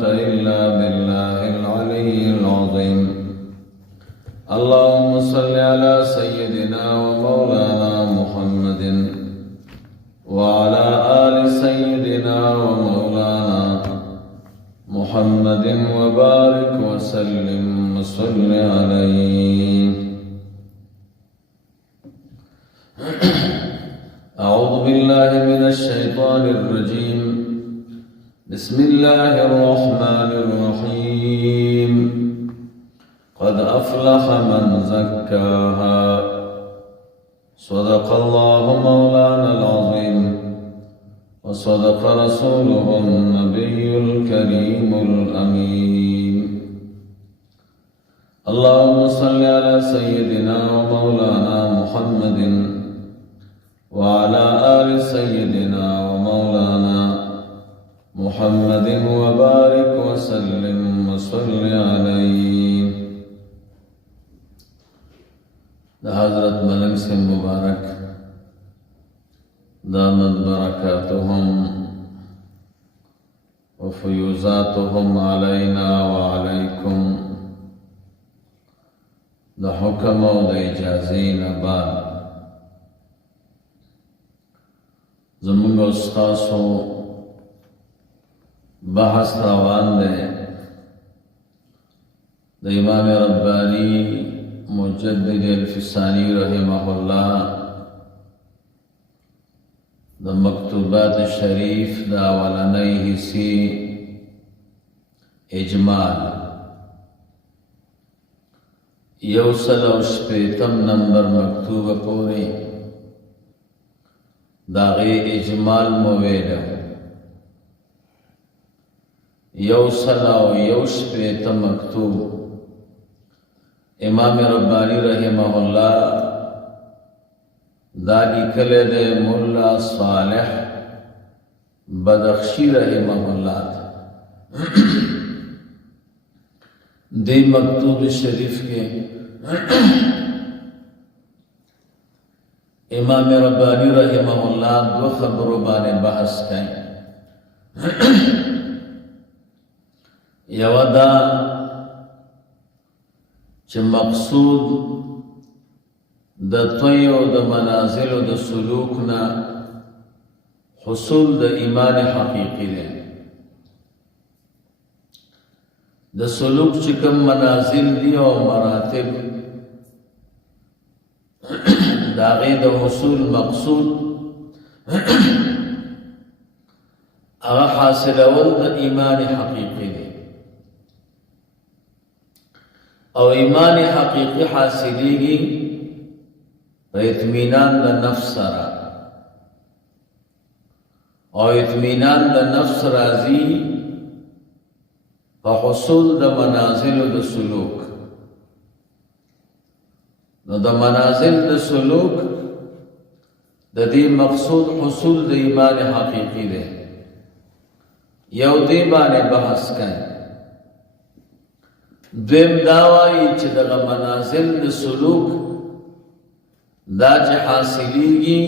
قوة إلا بالله العلي العظيم. اللهم صل على سيدنا ومولانا محمد وعلى آل سيدنا ومولانا محمد وبارك وسلم وصل عليه. أعوذ بالله من الشيطان الرجيم. بسم الله الرحمن الرحيم. قد أفلح من زكاها. صدق الله مولانا العظيم وصدق رسوله النبي الكريم الأمين. اللهم صل على سيدنا ومولانا محمد وعلى آل سيدنا ومولانا محمد وبارك وسلم وصل عليه. حضرت ملنگ سے مبارک دامت برکاتهم وفیوزاتهم علینا وعلیکم دا حکم و دا اجازین بعد زمونږ استاسو بحث روان دے دا امام ربانی مجدد الفسانی رحمہ اللہ دا مکتوبات شریف دا اولنی حصی اجمال یوصل و شپیتم نمبر مکتوب پوری داغی اجمال مویدہ یوصل و یوشپیتم مکتوب امام ربانی رحمہ اللہ دا لکھل دے مولا صالح بدخشی رحمہ اللہ دی مکتوب شریف کے امام ربانی رحمہ اللہ دو خبروں بانے بحث کہیں. یو دا چه مقصود د طی و د منازل و د سلوکنا حصول د ایمان حقیقی دے. د سلوک چه کم منازل دی و مراتب داغی د حصول مقصود اغا حاصل اول د ایمان حقیقی دے. او ایمان حقیقی حاصلی گی پا اطمینان دا نفس سرا او اطمینان دا نفس رازی پا حصول دا منازل دا سلوک. دا منازل دا سلوک دا دی مقصود حصول دا ایمان حقیقی دے. یو دی بانے بحث کہیں. دویم داوائی چه دغا منازل دا سلوک دا چه حاصلی گی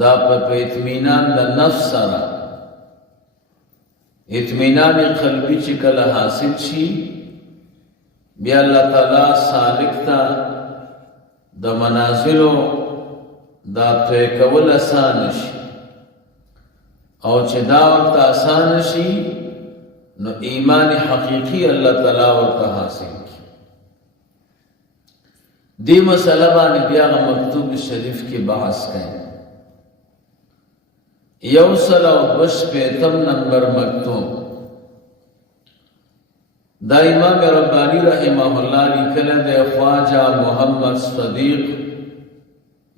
دا پا اطمینان دا نفس سرا اطمینان قلبی چه کل حاصل شی بیا اللہ تعالی سالکتا دا منازلو دا تویکول آسان شی او چه دا وقت آسان شی نو ایمان حقیقی اللہ تعالی ورطا حاصل کی. دی مسئلہ بانی بیاغ مکتوب شریف کی بحث کہیں. یوصل و بشپیتم نمبر مکتوب دا امام ربانی رحمہ اللہ لکھل دے خواجہ محمد صدیق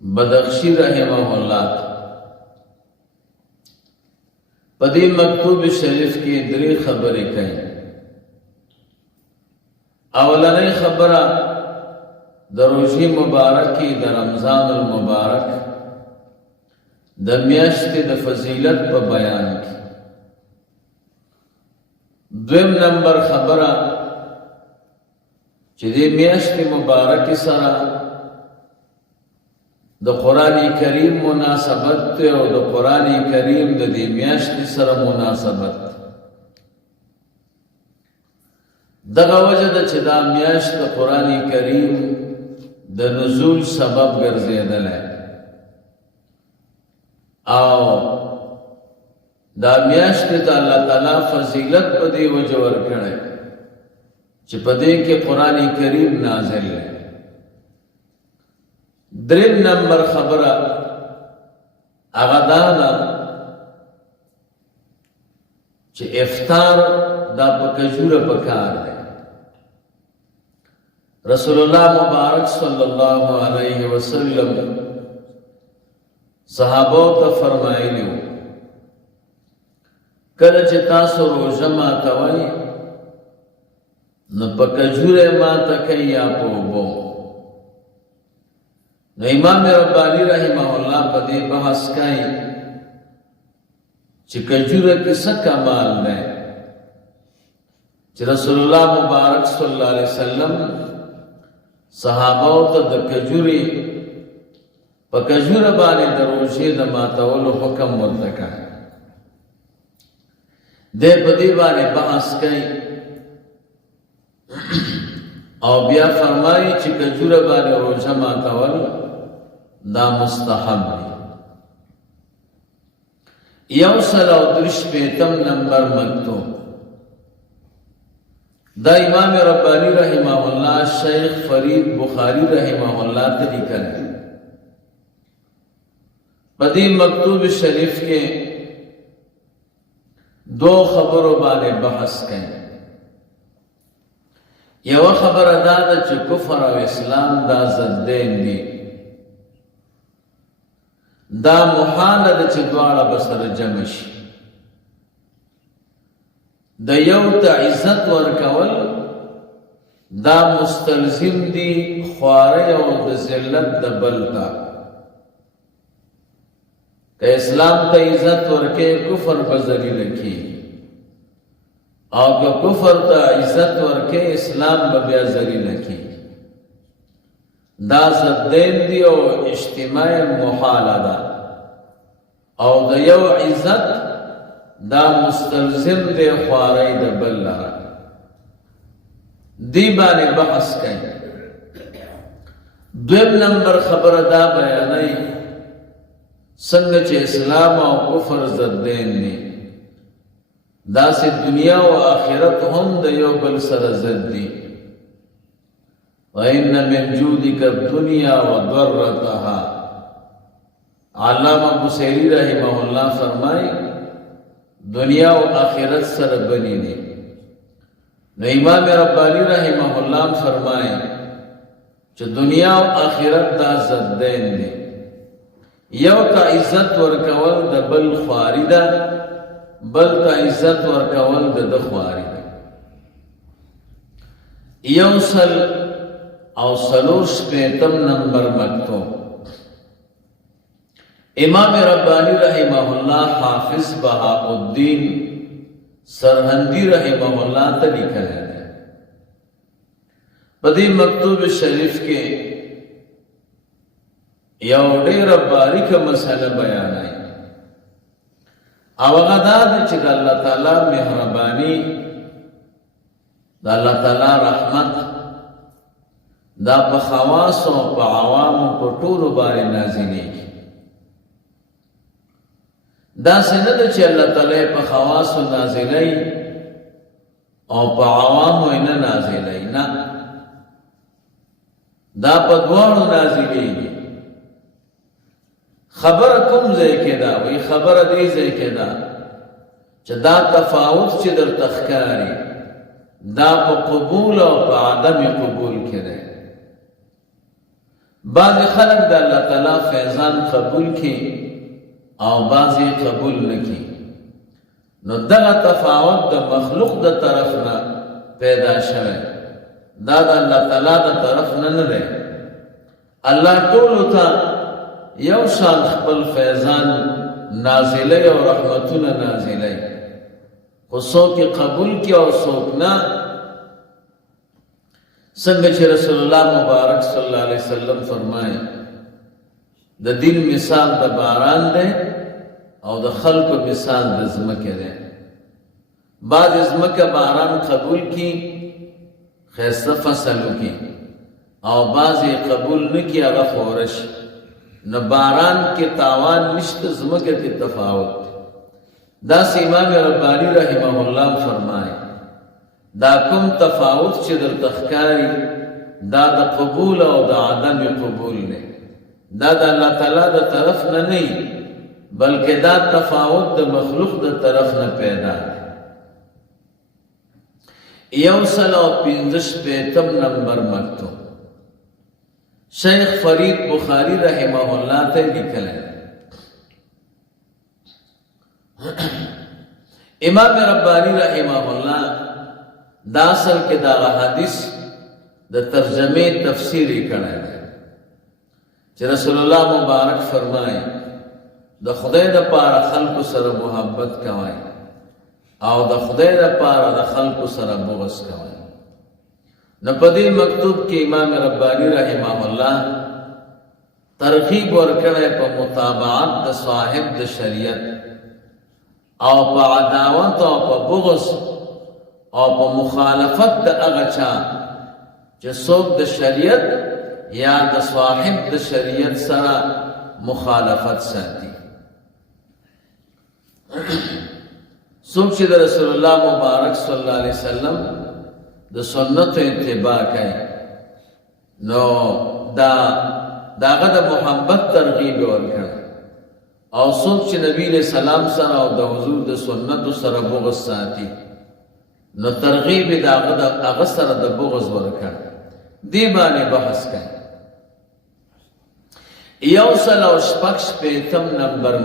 بدخشی رحمہ اللہ. پدی مکتوب شریف کی دری خبری کہیں. اولنی خبرہ در روزی مبارکی در رمضان المبارک در میاشت در فضیلت پر بیان کی. دویم نمبر خبرہ چی دی میاشت مبارکی سرہ د قرآن کریم مناسبت تے او د قرآن کریم د دی میاشت سره مناسبت. دغه وجه ده چې دا میاشت د قرآن کریم د نزول سبب ګرځېدلی او دا میاشت ته الله تعالی فضیلت په دې وجه ورکړی چې په دې کې قرآن کریم نازل دی. دریم نمبر خبره هغه دا ده چې افطار دا په کجوره پکار دی. رسول الله مبارک صلی الله علیه وسلم صحابو ته فرمایلی و کله چې تاسو روژه ماتوئ نو په کجوره ماته کوئ یا په اوبو. نو امام ربانی رحمه الله په دې بحث کوي چې کجوره کې څه کمال دی چې رسول الله مبارک صلی الله علیه وسلم صحابو ته د کجوري په کجوره باندې د روژې د ماتولو حکم ورته کړی. دې په دې باندې بحث کوي او بیا فرمایي چې کجوره باندې روژه ماتول دا مستحب دی. 135 نمبر مکتوب دا امام ربانی رحمه الله شیخ فرید بخاری رحمه الله ته لیکل. په دې مکتوب شریف کې دو خبرو باندې بحث کوي. یو خبره دا ده چې کفر او اسلام دا ضدین دي، دا محال ده چې دواړه به سره جمع شي. د یو ته عزت ورکول دا مستلزم دي خوارۍ او د ذلت د بل ته. که اسلام ته عزت ورکې کفر به ذلیله کېږي، او که کفر ته عزت ورکې اسلام به بیا ذلیله کېږي. دا ضدین دي او اجتماع محاله ده، او د یو عزت دا مستلزم دی خوارۍ د بل لره. دی باندې بحث کوي. دویم نمبر خبره دا بیانوي څنګه چې اسلام او کفر ضدین دي، داسې دنیا او آخرت هم د یو بل سره ضد دي. وَإِنَّ مِنْ جُودِكَ الدُّنْيَا وَضَرَّتَهَا. علامہ بصیری رحمہ اللہ فرمائے دنیا و آخرت سر بنی دی. نو امام ربانی رحمہ اللہ فرمائے چې دنیا و آخرت دا ضدین دی. یو تا عزت ورکول د بل خواری ده، بل تا عزت ورکول د خواری ده. یو سل او سلور شپیتم نمبر مکتوب امام ربانی رحمہ اللہ حافظ بہاء الدین سرہندی رحمہ اللہ ته لیکلی دی. په دې مکتوب شریف کې یو ډېره باریکه مسله بیانوي، او هغه دا ده چې د الله تعالی مهرباني، د الله تعالی رحمت دا په خواصو او په عوامو په ټولو باندې نازلېږي. داسې نه ده چې الله تعالی په خواصو نازلوي او په عوامو یې نه نازلوي، نه، دا په دواړو نازلېږي. خبره کوم ځای کې ده؟ وایي خبره دې ځای کې ده چې دا تفاوت چې درته ښکاري دا په قبول او په عدم قبول کې دی. بعضې خلک د الله تعالی فیضان قبول کړي او بعضې قبول نه کړي. نو دغه تفاوت د مخلوق د طرف نه پیدا شوی، دا د الله تعالی د طرف نه نه دی. الله ټولو ته یو شان خپل فیضان نازلی او رحمتونه نازلی، خو څوک یې قبول کړي او څوک نه. څنګه چې رسول الله مبارک صلی الله علیه وسلم فرمایي د دین مثال د باران دی او د خلکو مثال د ځمکې دی. بعض ځمکه باران قبول کړي خیسته فصل کی او بعضی قبول نکی هغه خورش نو باران کې تاوان نشته زمکه کې تفاوت دا امام ربانی رحمه الله فرمائے دا کوم تفاوت چې در تخکاری دا د قبول او د عدم قبول نه دا د الله تعالی د طرف نه نه بلکې دا تفاوت د مخلوق د طرف نه پیدا یو سلو 55 نمبر مکتوب شیخ فرید بخاری رحمه الله ته لیکل امام ربانی رحمه الله دا اصل کې دا حدیث د ترجمه تفسیری کړه چې رسول الله مبارک فرمایي د خدای د پاره خلق سره محبت کوي او د خدای د پاره د خلق سره بغض کوي نو په دې مکتوب کې امام ربانی رحمه الله ترغیب ورکړي په متابعت د صاحب د شریعت او په عداوت او په بغض او په مخالفت د هغه چا چې څوک د شریعت یا د صاحب د شریعت سره مخالفت ساتي څوک چې د رسول الله مبارک صلی الله علیه وسلم د سنت اتباع کوي نو داغه د محبت ترغیب ورکړي او څوک چې نبی له سلام سره او د حضور د سنت سره بغض ساتي نو ترغیب داغه د هغه سره د بغض ورکړي دی باندې بحث کوي یو سل او شپږ شپېتم نمبر